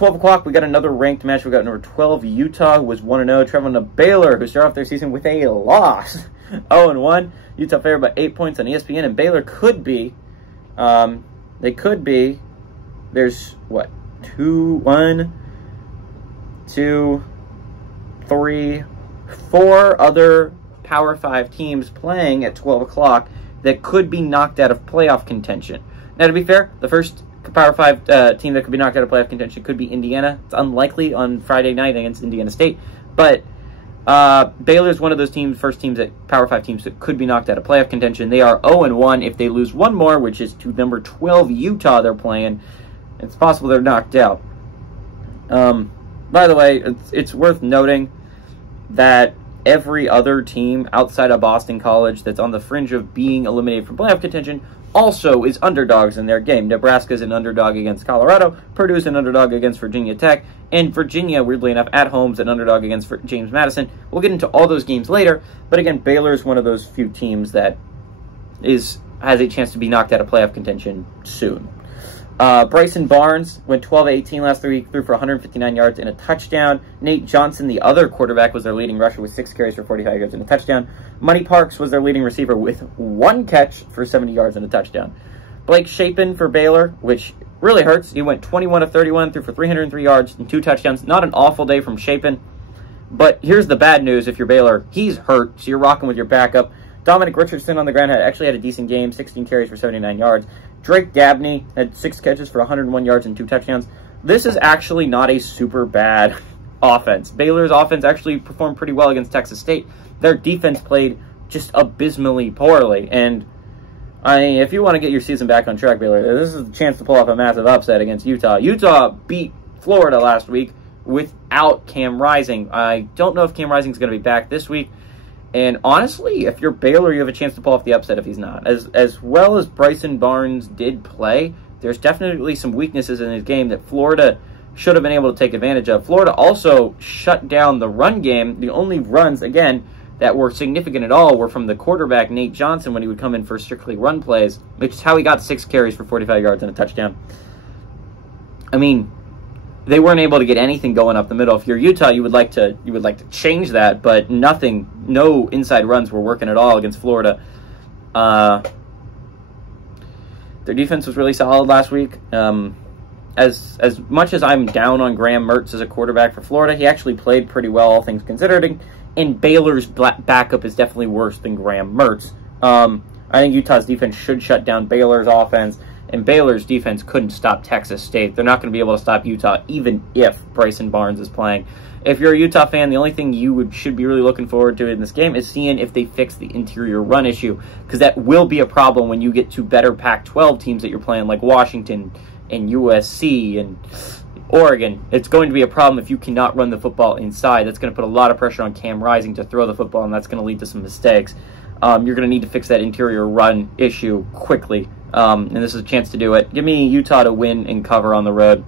12 o'clock, we got another ranked match. We got number 12, Utah, who was 1-0, traveling to Baylor, who started off their season with a loss. 0-1. Utah favored by 8 points on ESPN, and Baylor could be, there's, what, 1, 2, 3, 4 other Power 5 teams playing at 12 o'clock that could be knocked out of playoff contention. Now, to be fair, the first Power 5 team that could be knocked out of playoff contention could be Indiana. It's unlikely on Friday night against Indiana State, but Baylor is one of those teams, first teams that Power 5 teams that could be knocked out of playoff contention. They are 0-1. If they lose one more, which is to number 12 Utah they're playing, it's possible they're knocked out. By the way, it's worth noting that every other team outside of Boston College that's on the fringe of being eliminated from playoff contention also is underdogs in their game. Nebraska's an underdog against Colorado, Purdue's an underdog against Virginia Tech, and Virginia, weirdly enough, at home is an underdog against James Madison. We'll get into all those games later, but again, Baylor is one of those few teams that has a chance to be knocked out of playoff contention soon. Bryson Barnes went 12-18 last week, threw for 159 yards and a touchdown. Nate Johnson, the other quarterback, was their leading rusher with 6 carries for 45 yards and a touchdown. Money Parks was their leading receiver with 1 catch for 70 yards and a touchdown. Blake Shapen for Baylor, which really hurts. He went 21-31, threw for 303 yards and 2 touchdowns. Not an awful day from Shapen, but here's the bad news if you're Baylor. He's hurt, so you're rocking with your backup. Dominic Richardson on the ground actually had a decent game, 16 carries for 79 yards. Drake Dabney had 6 catches for 101 yards and 2 touchdowns. This is actually not a super bad offense. Baylor's offense actually performed pretty well against Texas State. Their defense played just abysmally poorly. And I mean, if you want to get your season back on track, Baylor, this is a chance to pull off a massive upset against Utah. Utah beat Florida last week without Cam Rising. I don't know if Cam Rising is going to be back this week. And honestly, if you're Baylor, you have a chance to pull off the upset if he's not. As well as Bryson Barnes did play, there's definitely some weaknesses in his game that Florida should have been able to take advantage of. Florida also shut down the run game. The only runs, again, that were significant at all were from the quarterback, Nate Johnson, when he would come in for strictly run plays, which is how he got 6 carries for 45 yards and a touchdown. I mean, they weren't able to get anything going up the middle. If you're Utah, you would like to change that, but no inside runs were working at all against Florida. Their defense was really solid last week. As much as I'm down on Graham Mertz as a quarterback for Florida, he actually played pretty well, all things considered. And Baylor's backup is definitely worse than Graham Mertz. I think Utah's defense should shut down Baylor's offense, and Baylor's defense couldn't stop Texas State. They're not going to be able to stop Utah, even if Bryson Barnes is playing. If you're a Utah fan, the only thing you should be really looking forward to in this game is seeing if they fix the interior run issue, because that will be a problem when you get to better Pac-12 teams that you're playing, like Washington and USC and Oregon. It's going to be a problem if you cannot run the football inside. That's going to put a lot of pressure on Cam Rising to throw the football, and that's going to lead to some mistakes. You're going to need to fix that interior run issue quickly, and this is a chance to do it. Give me Utah to win and cover on the road.